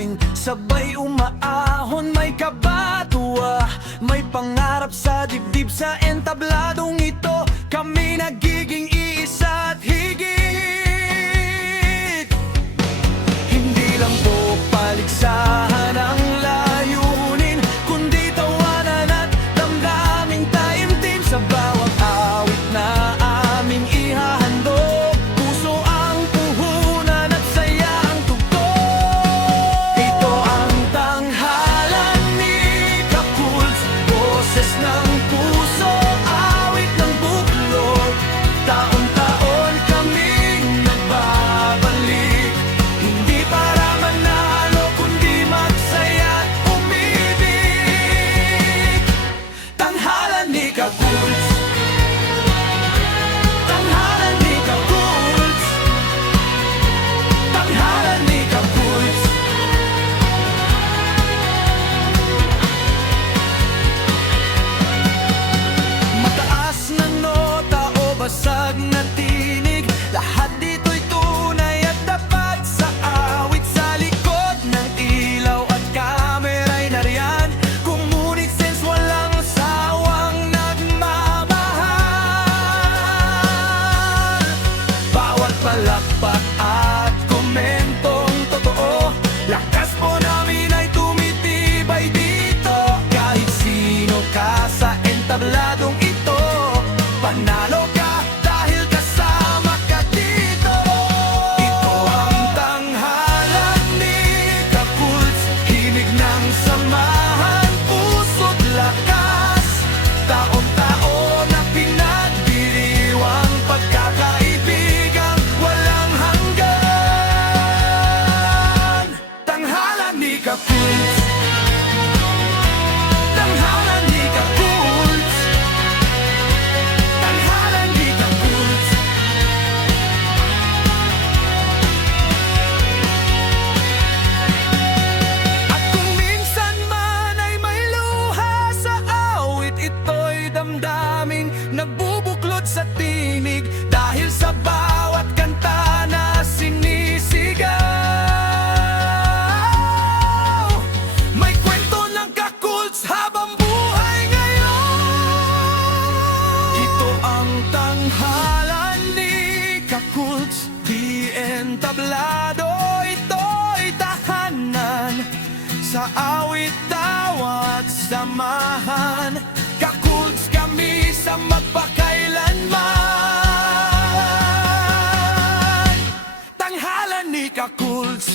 damdamin, sabay umaahon, may kabatuwa, may pangarap sa dibdib. Sa entabladong ito, kami nagiging iisa at higit. Hindi lang po paligsahan ang layunin, kundi tawanan at damdaming taimtim. Sa bawat awit na aming ihahandog, puso ang puhunan at saya ang tugtog. Ito ang tanghalan ni Kakults, boses ng puso, awit ng buklod. Taon-taon kaming nagbabalik, hindi para manalo kundi magsaya at umibig. Tanghalan ni Kakults, tanghalan ni Kakults, tanghalan ni Kakults. Mataas na nota o basag na tinig, lahat dito'y tunay at tapat sa awit. Sa likod ng ilaw at kamera'y nariyan, Kumunik Sense walang sawang nagmamahal. Bawat palakpak at komentong totoo, lakas po namin ay tumitibay dito. Kahit sino ka sa entabladong ito, panalo ka dahil kasama ka dito. Ito ang tanghalan ni Kakults, himig ng samahan, puso't lakas. Taon-taon na pinagdiriwang pagkakaibigang walang hanggan. Tanghalan ni Kakults, tanghalan ni Kakults, tanghalan ni Kakults. At kung minsan man ay may luha sa awit, ito'y damdaming nagbubuklod sa tinig, dahil sa bawat kanta na sinisigaw, may kwento ng Kakults habang buhay ngayon. Ito ang tanghalan ni Kakults, di entablado, ito'y tahanan sa awit, tawa at samahan. Kakults kami sa magpakailanman. Tanghalan ni Kakults,